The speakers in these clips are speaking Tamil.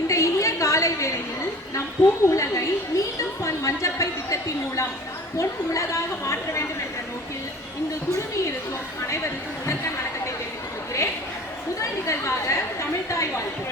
இந்த இனிய காலை வேளையில் நம் பூ உலகை மீண்டும் மஞ்சப்பை திட்டத்தின் மூலம் பொன் உலகாக மாற்ற வேண்டும் என்ற நோக்கில் இங்கு குழுமி இருக்கும் அனைவருக்கும் முதற்க வணக்கத்தை தெரிவித்துக் கொள்கிறேன். முதல் நிகழ்வாக தமிழ்தாய் வாழ்த்து.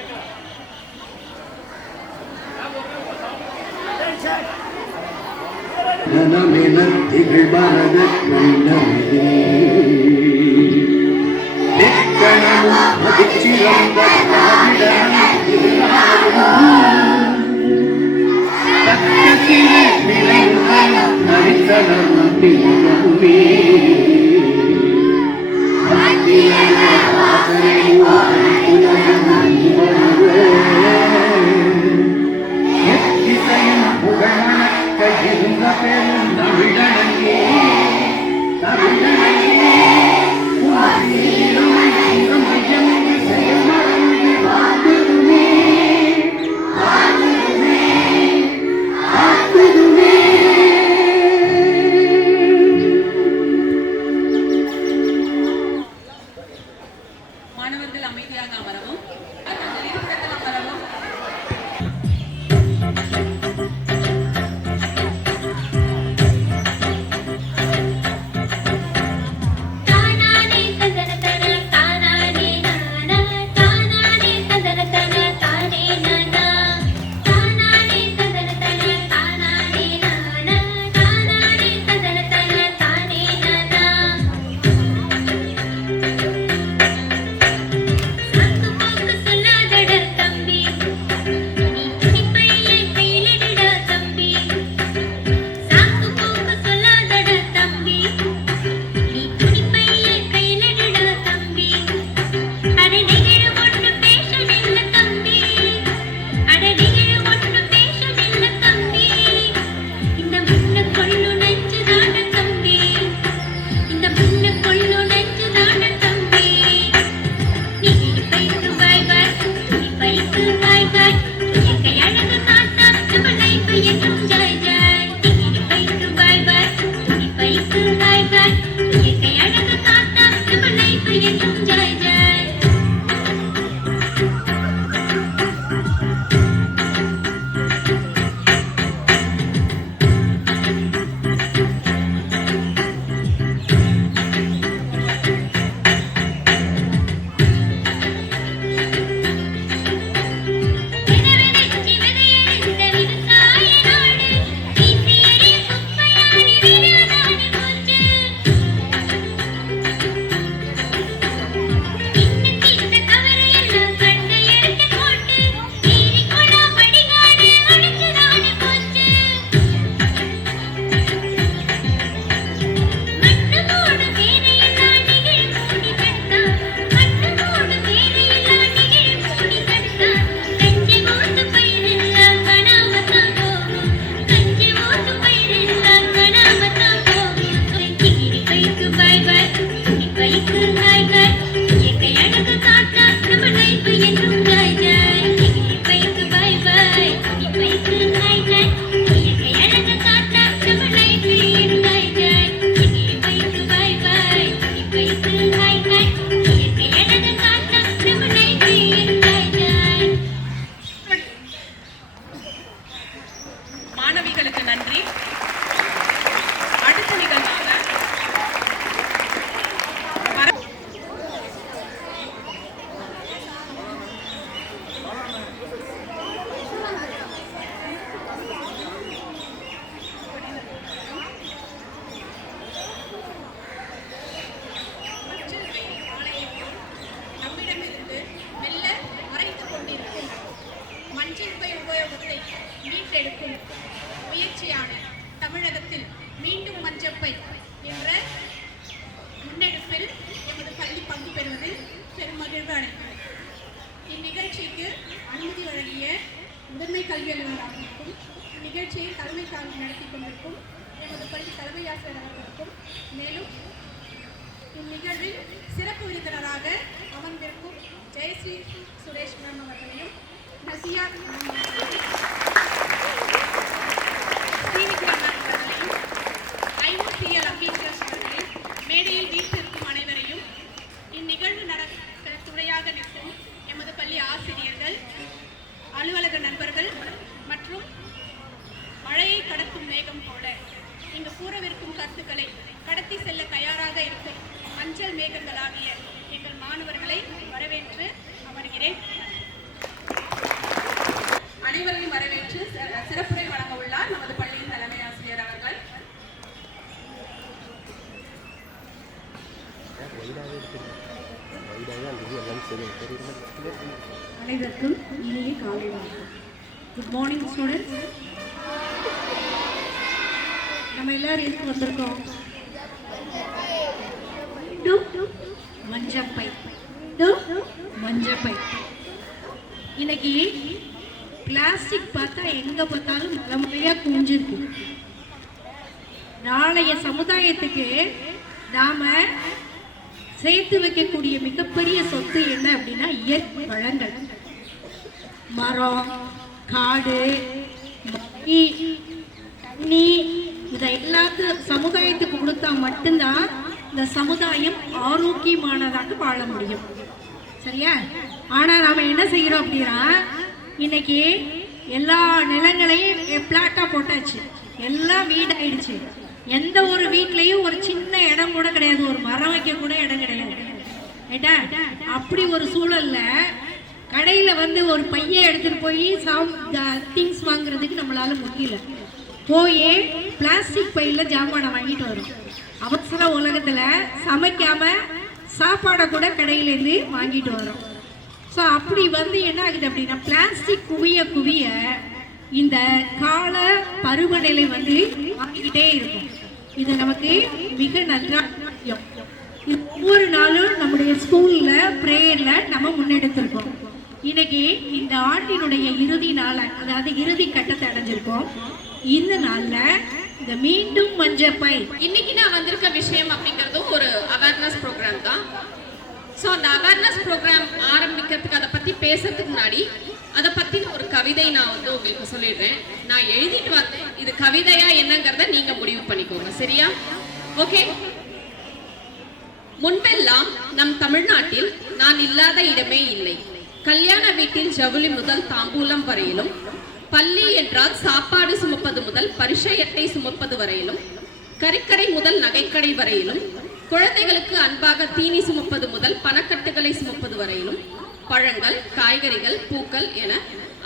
மாணவர்கள் அமைதியாக அமரவும். மாணவிகளுக்கு நன்றி. அடுத்த நிகழ்வாக நம்மிடமிருந்து மெல்ல மறைத்துக் கொண்டிருக்கும் மஞ்சள் பை உபயோகத்தை மீட்டெடுக்கும் முயற்சியான தமிழகத்தில் மீண்டும் மஞ்சப்பை என்ற முன்னெடுப்பில் எமது பள்ளி பங்கு பெறுவதில் பெருமகிழ்வு அடைகிறது. இந்நிகழ்ச்சிக்கு அனுமதி வழங்கிய முதன்மை கல்வி அலுவலர்களுக்கும் நிகழ்ச்சியை தலைமை தாங்கி நடத்தி கொண்டிருக்கும் எமது பள்ளி தலைமை ஆசிரியர் அவர்களுக்கும், மேலும் இந்நிகழ்வில் சிறப்பு விருந்தினராக அமர்ந்திருக்கும் ஜெயஸ்ரீ சுரேஷ் மேம் அவர்களையும், நசியா மேடையில் வீட்டிற்கும் அனைவரையும் இந்நிகழ்வு நடத்த துணையாக நிற்கும் எமது பள்ளி ஆசிரியர்கள், அலுவலர் வாழ்த்துக்களை கடத்தி செல்ல தயாராக இருக்கும் மஞ்சள் மேகங்களாகிய எங்கள் மாணவர்களை வரவேற்று அமர்கிறேன். அனைவரையும் வரவேற்று சிறப்புரை வழங்க உள்ளார் நமது பள்ளியின் தலைமை ஆசிரியர் அவர்கள். அனைவருக்கும் இனிய காலை வணக்கம். Good morning students. நம்ம எல்லாரும் எதுக்கு வந்திருக்கோம்? மஞ்சப்பை. மஞ்சப்பை. இன்னைக்கு பிளாஸ்டிக் பார்த்தா எங்க பார்த்தாலும் தலைமுறையா குஞ்சிருக்கு. நாளைய சமுதாயத்துக்கு நாம சேர்த்து வைக்கக்கூடிய மிகப்பெரிய சொத்து என்ன அப்படின்னா இயற்கை வளங்கள். மரம், காடு, தண்ணி, இதை எல்லாத்தையும் சமுதாயத்துக்கு கொடுத்தா மட்டும்தான் இந்த சமுதாயம் ஆரோக்கியமானதாக வாழ முடியும். சரியா? ஆனா நாம என்ன செய்யறோம் அப்படின்னா இன்னைக்கு எல்லா நிலங்களையும் பிளாட்டா போட்டாச்சு, எல்லாம் வீடாயிடுச்சு. எந்த ஒரு வீட்லயும் ஒரு சின்ன இடம் கூட கிடையாது, ஒரு மரம் வைக்க கூட இடம் கிடையாது. ரைட்டா? அப்படி ஒரு சூழல்ல கடையில வந்து ஒரு பைய எடுத்துட்டு போய் திங்ஸ் வாங்குறதுக்கு நம்மளால முடியல. போய் பிளாஸ்டிக் பையில ஜாமானை வாங்கிட்டு வரும். அவசர உலகத்துல சமைக்காம சாப்பாடை கூட கடையிலேருந்து வாங்கிட்டு வரோம். ஸோ அப்படி வந்து என்ன ஆகுது அப்படின்னா பிளாஸ்டிக் குவிய குவிய இந்த கால பருவநிலை வந்து மாறிக்கிட்டே இருக்கும். இது நமக்கு மிக நன்றாக ஒவ்வொரு நாளும் நம்முடைய ஸ்கூல்ல பிரேயர்ல நம்ம முன்னெடுத்திருக்கோம். இன்னைக்கு இந்த ஆண்டினுடைய இறுதி நாள், அதாவது இறுதி கட்டத்தை அடைஞ்சிருக்கோம். இந்த நாள்ல இந்த மீண்டும் மஞ்சப்பை இன்னைக்கு நான் வந்திருக்க விஷயம் அப்படிங்கிறதும் ஒரு அவேர்னஸ் ப்ரோக்ராம் தான். ஸோ அந்த அவேர்னஸ் ப்ரோக்ராம் ஆரம்பிக்கிறதுக்கு அதை பற்றி பேசுறதுக்கு முன்னாடி அதை பற்றின ஒரு கவிதை நான் வந்து உங்களுக்கு சொல்லிடுறேன். நான் எழுதிட்டு வந்தேன், இது கவிதையா என்னங்கிறத நீங்கள் முடிவு பண்ணிக்கோங்க. சரியா? ஓகே. முன்பெல்லாம் நம் தமிழ்நாட்டில் நான் இல்லாத இடமே இல்லை. கல்யாண வீட்டில் ஜவுளி முதல் தாம்பூலம் வரையிலும், பள்ளி என்றால் சாப்பாடு சுமப்பது முதல் பரிசை அட்டை சுமப்பது வரையிலும், கறிக்கடை முதல் நகைக்கடை வரையிலும், குழந்தைகளுக்கு அன்பாக தீனி சுமப்பது முதல் பணக்கட்டுகளை சுமப்பது வரையிலும், பழங்கள், காய்கறிகள், பூக்கள் என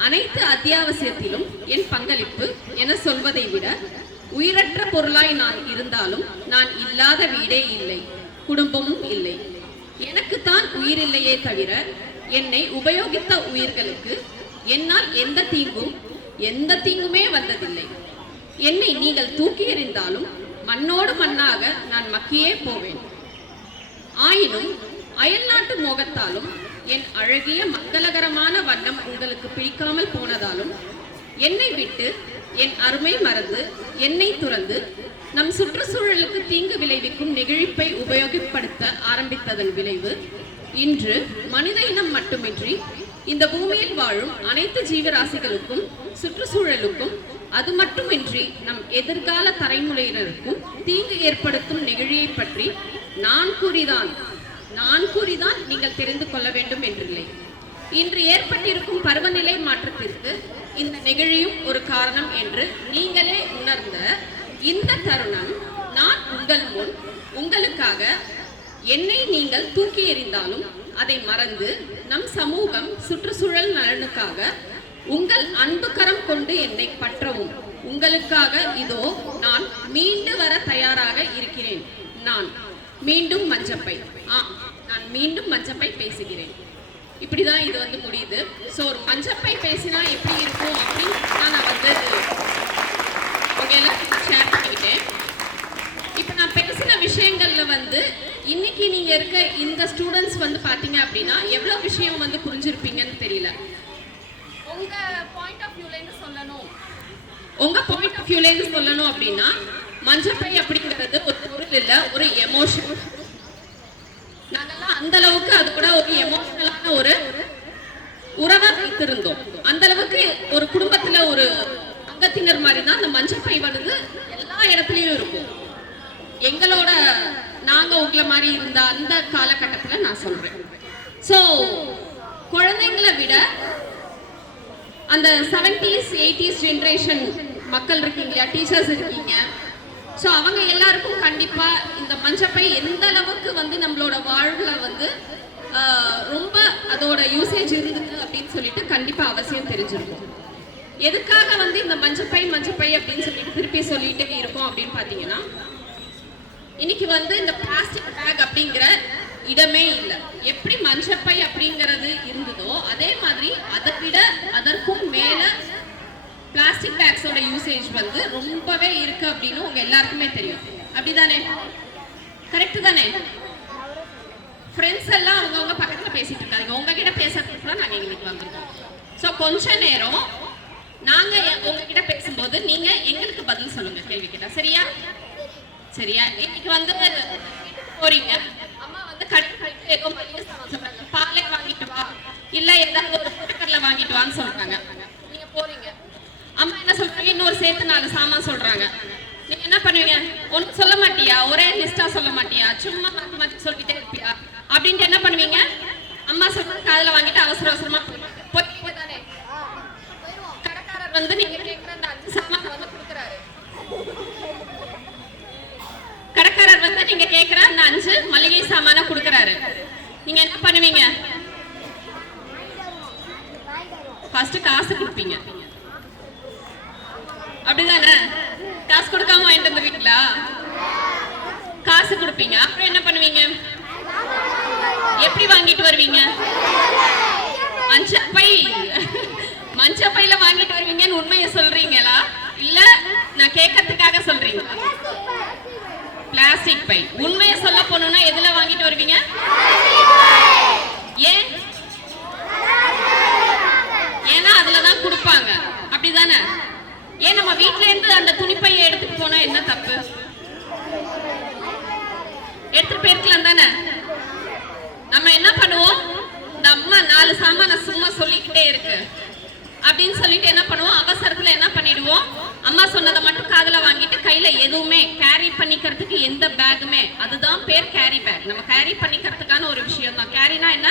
அனைத்து அத்தியாவசியத்திலும் என் பங்களிப்பு என சொல்வதை விட உயிரற்ற பொருளாய் நான் இருந்தாலும் நான் இல்லாத வீடே இல்லை, குடும்பமும் இல்லை. எனக்குத்தான் உயிர் இல்லையே தவிர என்னை உபயோகித்த உயிர்களுக்கு என்னால் எந்த தீங்குமே வந்ததில்லை. என்னை நீங்கள் தூக்கி எறிந்தாலும் மண்ணோடு மண்ணாக நான் மக்கியே போவேன். ஆயினும் அயல்நாட்டு மோகத்தாலும் என் அழகிய மங்களகரமான வண்ணம் உங்களுக்கு பிடிக்காமல் போனதாலும் என்னை விட்டு என் அருமை மறந்து என்னை துறந்து நம் சுற்றுச்சூழலுக்கு தீங்கு விளைவிக்கும் நெகிழிப்பை உபயோகப்படுத்த ஆரம்பித்ததன் விளைவு இன்று மனித இனம் மட்டுமின்றி இந்த பூமியில் வாழும் அனைத்து ஜீவராசிகளுக்கும் சுற்றுச்சூழலுக்கும் அது மட்டுமின்றி நம் எதிர்கால தலைமுறையினருக்கும் தீங்கு ஏற்படுத்தும் நெகிழியை பற்றி நான் கூறிதான் நீங்கள் தெரிந்து கொள்ள வேண்டும் என்றில்லை. இன்று ஏற்பட்டிருக்கும் பருவநிலை மாற்றத்திற்கு இந்த நெகிழியும் ஒரு காரணம் என்று நீங்களே உணர்ந்த இந்த தருணம் நான் உங்கள் முன் உங்களுக்காக என்னை நீங்கள் தூக்கி எறிந்தாலும் அதை மறந்து நம் சமூகம் சுற்றுச்சூழல் நலனுக்காக உங்கள் அன்பு கரம் கொண்டு என்னை பற்றவும் உங்களுக்காக இதோ நான் மீண்டு வர தயாராக இருக்கிறேன். நான் மீண்டும் மஞ்சப்பை பேசுகிறேன். இப்படிதான் இது வந்து முடியுது. ஸோ ஒரு மஞ்சப்பை பேசினா எப்படி இருக்கும் அப்படின்னு நான் வந்து உங்க எல்லாருக்கும் ஷேர் பண்ணிக்கிட்டேன். இப்போ நான் பேசின விஷயங்கள்ல வந்து இன்னைக்கு நீங்க இருக்க இந்த ஸ்டூடெண்ட்ஸ் வந்து பாத்தீங்க அப்படின்னா எவ்வளவு விஷயம் வந்து புரிஞ்சிருப்பீங்கன்னு தெரியல. உங்க பாயிண்ட் ஆஃப் வியூலேருந்து சொல்லணும் அப்படின்னா மஞ்சப்பை அப்படிங்கிறது ஒரு பொருள் இல்ல, ஒரு எமோஷன். நாங்கெல்லாம் அந்த அளவுக்கு அது கூட ஒரு எமோஷனலான ஒரு உறவை வைத்திருந்தோம். அந்த அளவுக்கு ஒரு குடும்பத்துல ஒரு அங்கத்தினர் மாதிரி தான் அந்த மஞ்சப்பை வந்து எல்லா இடத்துலயும் இருக்கும். எங்களோட நாங்க உங்களை மாதிரி இருந்த அந்த காலகட்டத்தில் நான் சொல்றேன். ஸோ குழந்தைங்களை விட அந்த 70s 80s ஜென்ரேஷன் மக்கள் இருக்கீங்க, டீச்சர்ஸ் இருக்கீங்க, ஸோ அவங்க எல்லாருக்கும் கண்டிப்பா இந்த மஞ்சப்பை எந்த அளவுக்கு வந்து நம்மளோட வாழ்வுல வந்து ரொம்ப அதோட யூசேஜ் இருந்தது அப்படின்னு சொல்லிட்டு கண்டிப்பா அவசியம் தெரிஞ்சிருக்கும். எதுக்காக வந்து இந்த மஞ்சப்பை அப்படின்னு சொல்லிட்டு திருப்பி சொல்லிட்டே இருக்கோம் அப்படின்னு பாத்தீங்கன்னா, இன்னைக்கு வந்து இந்த பிளாஸ்டிக் பேக் அப்படிங்கிற இடமே இல்லை. எப்படி மஞ்சப்பை அப்படிங்கிறது இருந்ததோ அதே மாதிரி அதை விட அதற்கும் மேல பிளாஸ்டிக் பேக்ஸோட யூசேஜ் வந்து ரொம்பவே இருக்கு அப்படின்னு உங்க எல்லாருக்குமே தெரியும். அப்படிதானே? கரெக்ட் தானே? ஃப்ரெண்ட்ஸ் எல்லாம் அவங்கவுங்க பக்கத்துல பேசிட்டு இருக்காங்க. உங்ககிட்ட பேசுறதுக்கு தான் நாங்க எங்களுக்கு வந்திருக்கோம். ஸோ கொஞ்ச நேரம் நாங்க உங்ககிட்ட பேசும்போது நீங்க எங்களுக்கு பதில் சொல்லுங்க கேள்வி கேட்டா. சரியா? சரியா? இன்னைக்கு வந்து போறீங்க, அம்மா வந்து கடைக்கு ஏதோ மளிகை சாமான் சொல்றாங்க, பாலே வாங்கிட்டு வா இல்ல ஏதாவது ஒரு பொருட்கடலை வாங்கிட்டு வான்னு சொல்றாங்க. நீங்க போறீங்க, அம்மா என்ன சொல்றாங்க, இன்னொரு சேர்த்து 4 சாமான் சொல்றாங்க. நீங்க என்ன பண்ணுவீங்க? ஒன்னும் சொல்ல மாட்டியா, ஒரே லிஸ்டா சொல்ல மாட்டியா, சும்மா மாத்தி மாத்தி சொல்லிட்டே இருப்பியா அப்படின்ட்டு என்ன பண்ணுவீங்க? அம்மா சொல்றது காதுல வாங்கிட்டு அவசர அவசரமா போய் தானே கடைக்காரர் வந்து நீங்க கேட்கிற அந்த 5 சாமான் வந்து கொடுக்குறாரு. கடைக்காரர் வந்து நீங்க கேட்கிற அந்த 5 மளிகை சாமான கொடுக்குறாரு. நீங்க என்ன பண்ணுவீங்க? ஃபர்ஸ்ட் காசு கொடுப்பீங்க. அப்படிதானே? காசு கொடுக்காம வாங்கிட்டு வந்துருவீங்களா? காசு கொடுப்பீங்க. அப்புறம் என்ன பண்ணுவீங்க? எப்படி வாங்கிட்டு வருவீங்க? மஞ்சப்பையில வாங்கிட்டு வருவீங்கன்னு உண்மையை சொல்றீங்களா இல்ல நான் கேட்கறதுக்காக சொல்றீங்களா? பிளாஸ்டிக் பை. உண்மையை சொல்ல போனோம்னா எதுல வாங்கிட்டு வருவீங்க? ஏன்? ஏன்னா அதுலதான் கொடுப்பாங்க. அப்படிதானே? ஏன் நம்ம வீட்ல இருந்து அந்த துணிப்பையை எடுத்துட்டு போனா என்ன தப்பு? எடுத்துட்டு போயிருக்கலாம் தானே? நம்ம என்ன பண்ணுவோம்? இந்த அம்மா 4 சாமான சும்மா சொல்லிக்கிட்டே இருக்கு அப்படின்னு சொல்லிட்டு என்ன பண்ணுவோம்? அவசரத்துல என்ன பண்ணிடுவோம்? அம்மா சொன்னதை மட்டும் காதுல வாங்கிட்டு கையில எதுவுமே கேரி பண்ணிக்கிறதுக்கு எந்த பேக்குமே, அதுதான் பேர் கேரி பேக். நம்ம கேரி பண்ணிக்கிறதுக்கான ஒரு விஷயம் தான். கேரினா என்ன?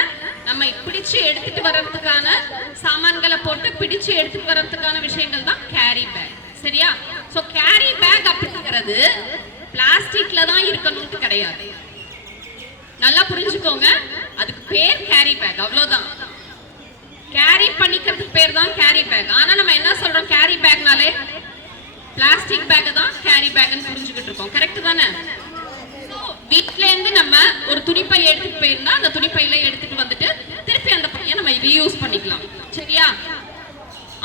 நம்ம பிடிச்சு எடுத்துட்டு வர்றதுக்கான சாமான்களை போட்டு பிடிச்சு எடுத்துட்டு வர்றதுக்கான விஷயங்கள் தான் கேரி பேக். சரியா? சோ கேரி பேக் அப்படிங்கிறது பிளாஸ்டிக்ல தான் இருக்கணும்னு கிடையாது. நல்லா புரிஞ்சுக்கோங்க. அதுக்கு பேர் கேரி பேக், அவ்வளவுதான். கேரி பண்ணிக்கிறதுக்கு பேர் தான் கேரி பேக். ஆனா நம்ம என்ன சொல்றோம்? கேரி பேக்னாலே பிளாஸ்டிக் பேக் தான் கேரி பேக்னு புரிஞ்சுக்கிட்டு இருக்கோம். கரெக்ட் தானே? வீட்ல இருந்து நம்ம ஒரு துணிப்பை எடுத்துட்டு போயிருந்தா அந்த துணிப்பையில எடுத்துட்டு வந்துட்டு திருப்பி அந்த பையை நம்ம ரீயூஸ் பண்ணிக்கலாம். சரியா?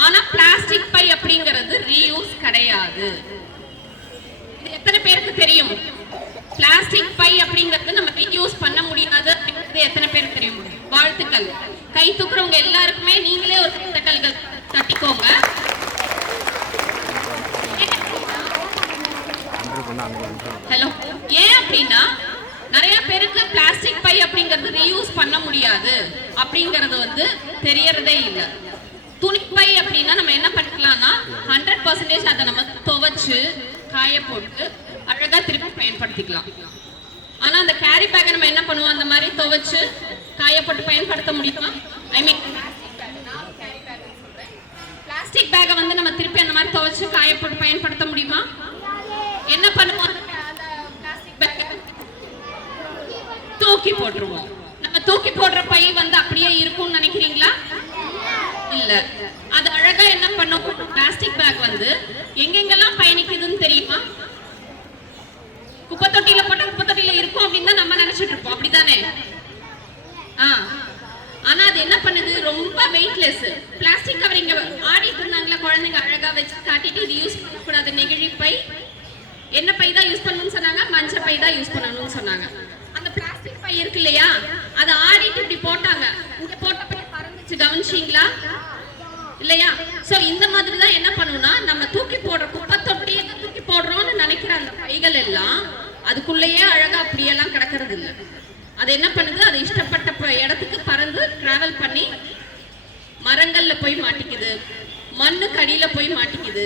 ஆனா பிளாஸ்டிக் பை அப்படிங்கிறது ரீயூஸ் கிடையாது. இது எத்தனை பேருக்கு தெரியும்? பிளாஸ்டிக் பை அப்படிங்கிறது நம்ம ரீயூஸ் பண்ண முடியாது அப்படிங்கிறது எத்தனை பேருக்கு தெரியும்? வாழ்த்துக்கள். கை தூக்குறவங்க எல்லாருக்குமே நீங்களே ஒரு தட்டல்கள் தட்டிக்கோங்க. ஹலோ. ஏன் அப்படின்னா நிறைய பேருக்கு பிளாஸ்டிக் பை அப்படிங்கிறது ரீயூஸ் பண்ண முடியாது அப்படிங்கிறது வந்து தெரியறதே இல்லை. துணிப்பை அப்படின்னா நம்ம என்ன பண்ணிக்கலாம்னா 100% அதை நம்ம துவைச்சு காய போட்டு அழகா திருப்பி பயன்படுத்திக்கலாம். ஆனா அந்த கேரி பேக்கை நம்ம என்ன பண்ணுவோம்? அந்த மாதிரி துவைச்சு காய போட்டு பயன்படுத்த முடியுமா? ஐ மீன் பிளாஸ்டிக் பேக்கை வந்து நம்ம திருப்பி அந்த மாதிரி துவைச்சு காய போட்டு பயன்படுத்த முடியுமா? என்ன பண்ணுவோம்? பிளாஸ்டிக் பேக்கை தூக்கி போட்டுருவோம். நம்ம தூக்கி போடுற பை வந்து அப்படியே இருக்கும்னு நினைக்கிறீங்களா? இல்ல. அது அழகா என்ன பண்ணும்? பிளாஸ்டிக் பேக் வந்து எங்கெங்கெல்லாம் பயணிக்குதுன்னு தெரியுமா? குப்பை தொட்டியில போட்டா குப்பை தொட்டியில இருக்கும் அப்படின்னு தான் நம்ம நினைச்சிட்டு இருப்போம். அப்படிதானே? ஆனா அது என்ன பண்ணுது? ரொம்ப வெயிட்லெஸ். பிளாஸ்டிக் கவர் இங்க ஆடிட்டு இருந்தாங்களா குழந்தைங்க, அழகா வச்சு காட்டிட்டு இது யூஸ் பண்ணக்கூடாது, நெகிழி பை. என்ன பை தான் யூஸ் பண்ணணும்னு சொன்னாங்க? மஞ்ச பை தான் யூஸ் பண்ணணும்னு சொன்னாங்க. அந்த பிளாஸ்டிக் பை இருக்கு இல்லையா, அதை ஆடிட்டு இப்படி போட்டாங்க. இங்க போட்ட பை பறந்துச்சு, கவனிச்சீங்களா இல்லையா? சோ இந்த மாதிரி தான் என்ன பண்ணுனா நம்ம தூக்கி போடுற குப்பை தொட்டியை தூக்கி போடுறோம்னு நினைக்கிற அந்த பைகள் எல்லாம் அதுக்குள்ளேயே அழகா அப்படியெல்லாம் கிடக்கிறது இல்லை. அது என்ன பண்ணுது? அது இஷ்டப்பட்ட இடத்துக்கு பறந்து டிராவல் பண்ணி மரங்கள்ல போய் மாட்டிக்குது, மண்ணுக்கு அடியில போய் மாட்டிக்குது.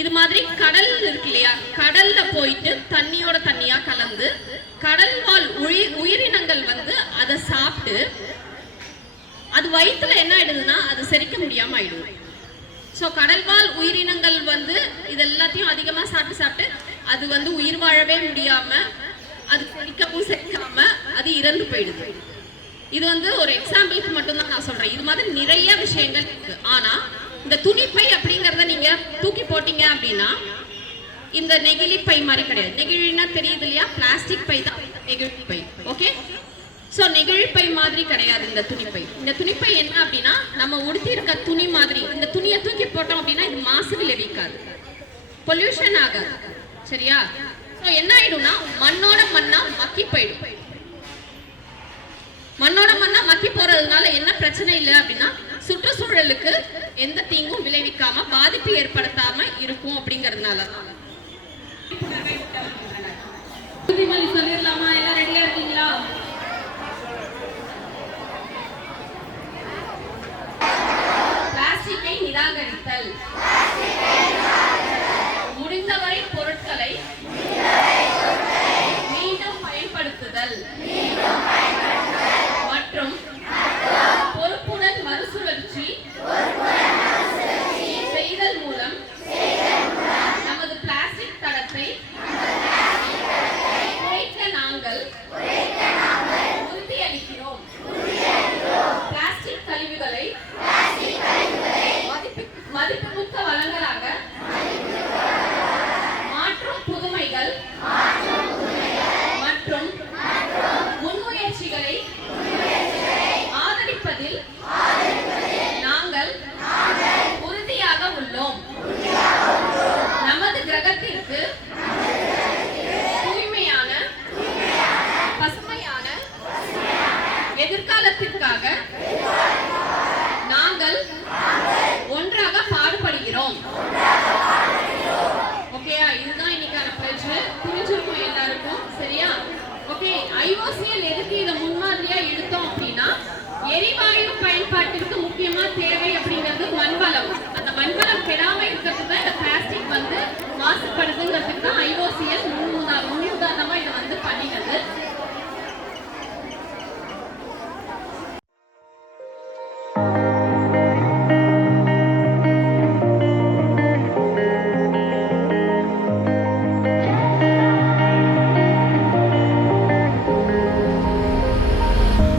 இது மாதிரி கடல் இருக்கு இல்லையா, கடல்ல போயிட்டு தண்ணியோட தண்ணியா கலந்து கடல் வாழ் உயிரினங்கள் வந்து அதை சாப்பிட்டு அது வயிற்றுல என்ன ஆயிடுதுன்னா அது செரிக்க முடியாம ஆயிடுது. ஸோ கடல்வாழ் உயிரினங்கள் வந்து இது எல்லாத்தையும் அதிகமாக சாப்பிட்டு அது வந்து உயிர் வாழவே முடியாம அது செழிக்கவும் செழிக்காம அது இறந்து போயிடுது. இது வந்து ஒரு எக்ஸாம்பிளுக்கு மட்டும்தான் நான் சொல்றேன். இது மாதிரி நிறைய விஷயங்கள் இருக்கு. ஆனா இந்த துணிப்பை அப்படிங்கறத நீங்க தூக்கி போட்டீங்க அப்படின்னா இந்த நெகிழி பை மாதிரி கிடையாது. நெகிழினா தெரியுது இல்லையா? பிளாஸ்டிக் பை தான் நெகிழி பை. ஓகே, ஸோ நெகிழி பை மாதிரி கிடையாது இந்த துணிப்பை. இந்த துணிப்பை என்ன அப்படின்னா நம்ம உடுத்தி இருக்க துணி மாதிரி. இந்த துணியை தூக்கி போட்டோம் அப்படின்னா இது மாசு விளைவிக்காது, பொல்யூஷன் ஆகாது. சரியா? ஸோ என்ன ஆயிடும்னா மண்ணோட மண்ணா மக்கி போயிடும். மண்ணோட மண்ணா மக்கி போறதுனால என்ன பிரச்சனை இல்லை அப்படின்னா சுற்றுச்சூழலுக்கு எந்த தீங்கும் விளைவிக்காம பாதிப்பு ஏற்படுத்தாம இருக்கும் அப்படிங்கறதுனால தான். உறுதிமொழி சொல்லிடலாமா? எல்லாம் ரெடியா இருக்கீங்களா? பிளாஸ்டிக்கை நிராகரித்தல், முடிந்தவரை பொருட்களை மீண்டும் பயன்படுத்துதல் மற்றும் பொறுப்புடன் மறுசுழற்சி செய்தல் மூலம் நமது பிளாஸ்டிக் தடத்தை குறைக்க நாங்கள் உறுதியளிக்கிறோம். பிளாஸ்டிக் கழிவுகளை மதிப்புமிக்க வளங்களாக மாற்றும் புதுமைகள் மற்றும் முன்முயற்சிகளை ஆதரிப்பதில் நாங்கள் உறுதியாக உள்ளோம். நமது கிரகத்திற்கு தூய்மையான பசுமையான எதிர்காலத்திற்காக நாங்கள் ஒன்றாக பாடுபடுகிறோம். ஓகேயா? இதுதான் இன்னைக்கான பிளட்ஜ். புரிஞ்சிருக்கும் எல்லாருக்கும். சரியா? ஓகே, IOCL எதுக்கு இதை முன்மாதிரியா எடுத்தோம் அப்படின்னா எரிவாயு பயன்பாட்டிற்கு முக்கியமா தேவை அப்படிங்கிறது மண்வளம். அந்த மண்வளம் கெடாம இருக்கிறதுக்கு தான் இந்த பிளாஸ்டிக் வந்து மாசுபடுதுங்கிறதுக்கு தான் IOCL முன்னுதாரணமா இதை வந்து பண்ணினது.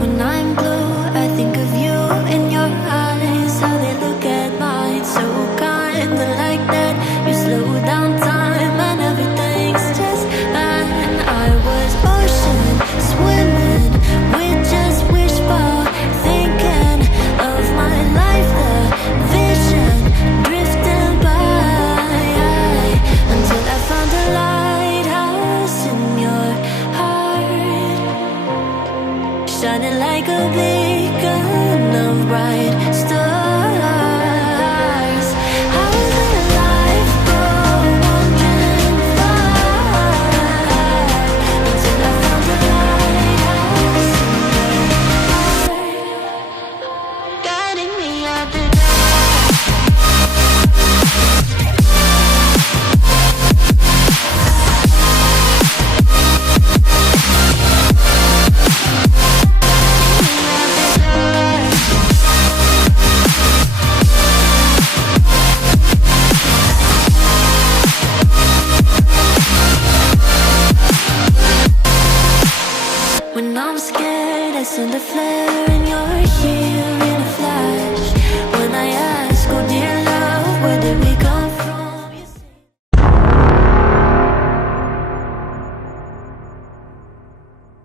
When I'm blue, I think of you in your eyes, how they look at mine, so kind of like that. You slow down time and everything's just fine. I was ocean swimming with just wishbone, thinking of my life, the vision drifting by, until I found a lighthouse in your heart, shining like a beacon of bright stars. How did life go wandering far, until I found a lighthouse in your heart, guiding me out the When I'm scared, I send a flare and you're here.